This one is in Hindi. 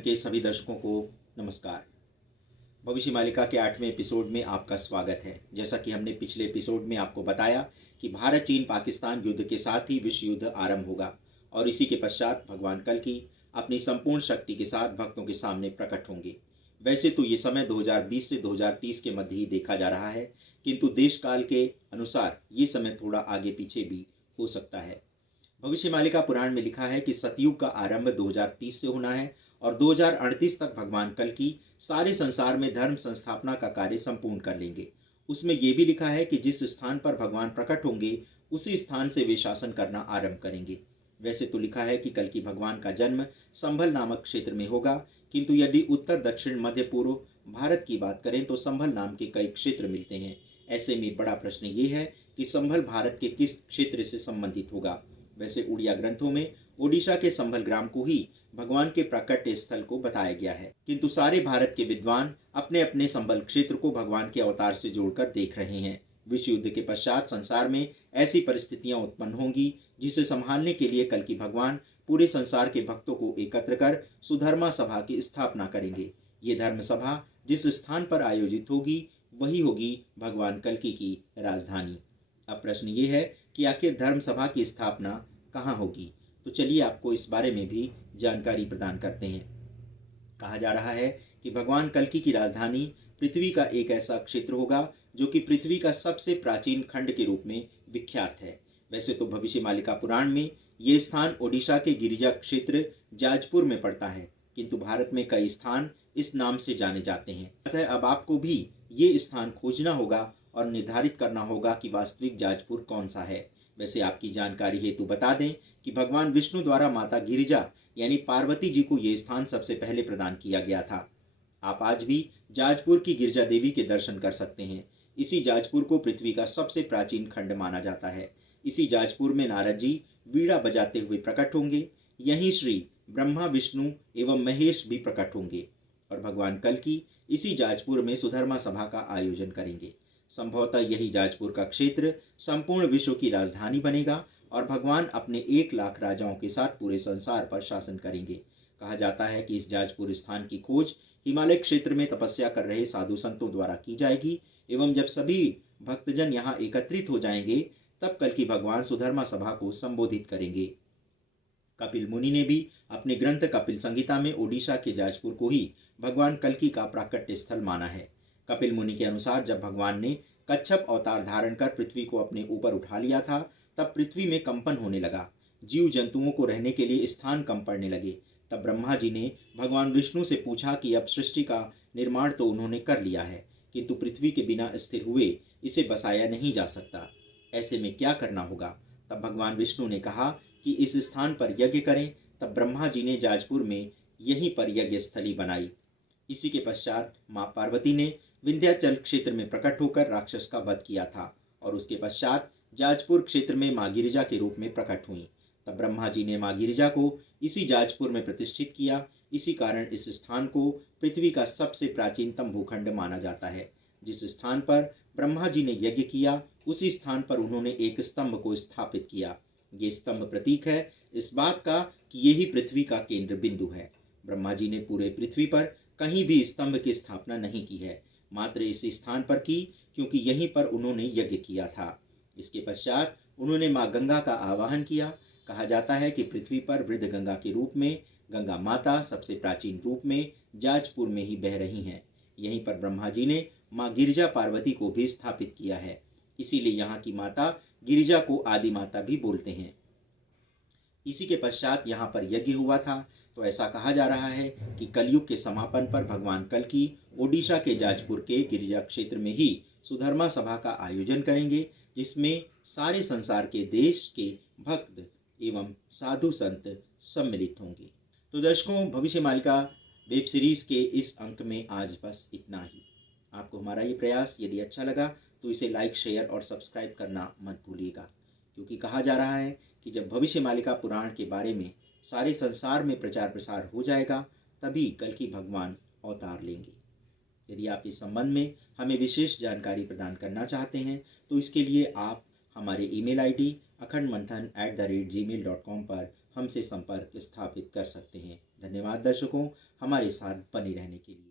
टेलीविज़न के सभी दर्शकों को नमस्कार। भविष्य मालिका के 8वें एपिसोड में आपका स्वागत है। जैसा कि हमने पिछले एपिसोड में आपको बताया कि भारत चीन पाकिस्तान युद्ध के साथ ही विश्व युद्ध आरंभ होगा और इसी के पश्चात भगवान कल्कि अपनी संपूर्ण शक्ति के साथ भक्तों के सामने प्रकट होंगे। वैसे तो ये समय 2020 से 2030 के मध्य ही देखा जा रहा है, किंतु देश काल के अनुसार ये समय थोड़ा आगे पीछे भी हो सकता है। भविष्य मालिका पुराण में लिखा है कि सतयुग का आरंभ 2030 से होना है और 2038 तक भगवान कल्कि सारे संसार में धर्म संस्थापना का कार्य संपूर्ण कर लेंगे। उसमें यह भी लिखा है कि जिस स्थान पर भगवान प्रकट होंगे उसी स्थान से वे शासन करना आरंभ करेंगे। वैसे तो लिखा है कि कल्कि भगवान का जन्म संभल नामक क्षेत्र में होगा, किंतु यदि उत्तर दक्षिण मध्य पूर्व भारत की बात करें तो संभल नाम के कई क्षेत्र मिलते हैं। ऐसे में बड़ा प्रश्न ये है कि संभल भारत के किस क्षेत्र से संबंधित होगा। वैसे उड़िया ग्रंथों में ओडिशा के संभल ग्राम को ही भगवान के प्राकट स्थल को बताया गया है, किंतु सारे भारत के विद्वान अपने अपने संभल क्षेत्र को भगवान के अवतार से जोड़कर देख रहे हैं। विश्व युद्ध के पश्चात संसार में ऐसी परिस्थितियां उत्पन्न होंगी जिसे संभालने के लिए कल्कि भगवान पूरे संसार के भक्तों को एकत्र कर सुधर्मा सभा की स्थापना करेंगे। ये धर्म सभा जिस स्थान पर आयोजित होगी वही होगी भगवान कल्कि की राजधानी। अब प्रश्न ये है कि आखिर धर्म सभा की स्थापना कहाँ होगी, तो चलिए आपको इस बारे में भी जानकारी प्रदान करते हैं। कहा जा रहा है कि भगवान कल्कि की राजधानी पृथ्वी का एक ऐसा क्षेत्र होगा जो कि पृथ्वी का सबसे प्राचीन खंड के रूप में विख्यात है। वैसे तो भविष्य मालिका पुराण में ये स्थान ओडिशा के गिरिजा क्षेत्र जाजपुर में पड़ता है, किंतु भारत में कई स्थान इस नाम से जाने जाते हैं। अतः अब आपको भी ये स्थान खोजना होगा और निर्धारित करना होगा कि वास्तविक जाजपुर कौन सा है। वैसे आपकी जानकारी हेतु बता दें कि भगवान विष्णु द्वारा माता गिरिजा यानी पार्वती जी को यह स्थान सबसे पहले प्रदान किया गया था। आप आज भी जाजपुर की गिरिजा देवी के दर्शन कर सकते हैं। इसी जाजपुर को पृथ्वी का सबसे प्राचीन खंड माना जाता है। इसी जाजपुर में नारद जी वीणा बजाते हुए प्रकट होंगे। यहीं श्री ब्रह्मा विष्णु एवं महेश भी प्रकट होंगे और भगवान कल्कि इसी जाजपुर में सुधर्मा सभा का आयोजन करेंगे। संभवतः यही जाजपुर का क्षेत्र संपूर्ण विश्व की राजधानी बनेगा और भगवान अपने 1 लाख राजाओं के साथ पूरे संसार पर शासन करेंगे। कहा जाता है कि इस जाजपुर स्थान की खोज हिमालय क्षेत्र में तपस्या कर रहे साधु संतों द्वारा की जाएगी एवं जब सभी भक्तजन यहाँ एकत्रित हो जाएंगे तब कल्कि भगवान सुधर्मा सभा को संबोधित करेंगे। कपिल मुनि ने भी अपने ग्रंथ कपिल संहिता में ओडिशा के जाजपुर को ही भगवान कल्कि का प्राकट्य स्थल माना है। कपिल मुनि के अनुसार जब भगवान ने कच्छप अवतार धारण कर पृथ्वी को अपने ऊपर उठा लिया था तब पृथ्वी में कंपन होने लगा। जीव जंतुओं को रहने के लिए स्थान कम पड़ने लगे। तब ब्रह्मा जी ने भगवान विष्णु से पूछा कि अब सृष्टि का निर्माण तो उन्होंने कर लिया है, किंतु पृथ्वी के बिना स्थिर हुए इसे बसाया नहीं जा सकता। ऐसे में क्या करना होगा। तब भगवान विष्णु ने कहा कि इस स्थान पर यज्ञ करें। तब ब्रह्मा जी ने जाजपुर में यहीं पर यज्ञ स्थली बनाई। इसी के पश्चात माँ पार्वती ने विंध्याचल क्षेत्र में प्रकट होकर राक्षस का वध किया था और उसके पश्चात जाजपुर क्षेत्र में माँ गिरिजा के रूप में प्रकट हुई। तब ब्रह्मा जी ने माँ गिरिजा को इसी जाजपुर में प्रतिष्ठित किया। इसी कारण इस स्थान को पृथ्वी का सबसे प्राचीनतम भूखंड माना जाता है। जिस स्थान पर ब्रह्मा जी ने यज्ञ किया उसी स्थान पर उन्होंने एक स्तंभ को स्थापित किया। ये स्तंभ प्रतीक है इस बात का कि यही पृथ्वी का केंद्र बिंदु है। ब्रह्मा जी ने पूरे पृथ्वी पर कहीं भी स्तंभ की स्थापना नहीं की है, मात्र इस स्थान पर की, क्योंकि यहीं पर उन्होंने यज्ञ किया था। इसके पश्चात उन्होंने माँ गंगा का आवाहन किया। कहा जाता है कि पृथ्वी पर वृद्ध गंगा के रूप में गंगा माता सबसे प्राचीन रूप में जाजपुर में ही बह रही हैं। यहीं पर ब्रह्मा जी ने माँ गिरिजा पार्वती को भी स्थापित किया है। इसीलिए यहाँ की माता गिरिजा को आदि माता भी बोलते हैं। इसी के पश्चात यहाँ पर यज्ञ हुआ था। तो ऐसा कहा जा रहा है कि कलयुग के समापन पर भगवान कल्कि ओडिशा के जाजपुर के गिरिजा क्षेत्र में ही सुधर्मा सभा का आयोजन करेंगे, जिसमें सारे संसार के देश के भक्त एवं साधु संत सम्मिलित होंगे। तो दर्शकों, भविष्य मालिका वेब सीरीज के इस अंक में आज बस इतना ही। आपको हमारा ये प्रयास यदि अच्छा लगा तो इसे लाइक, शेयर और सब्सक्राइब करना मत भूलिएगा, क्योंकि कहा जा रहा है कि जब भविष्य मालिका पुराण के बारे में सारे संसार में प्रचार प्रसार हो जाएगा तभी कल्कि भगवान अवतार लेंगे। यदि आप इस संबंध में हमें विशेष जानकारी प्रदान करना चाहते हैं तो इसके लिए आप हमारे ईमेल आईडी akhandmanthan@gmail.com पर हमसे संपर्क स्थापित कर सकते हैं। धन्यवाद दर्शकों, हमारे साथ बने रहने के लिए।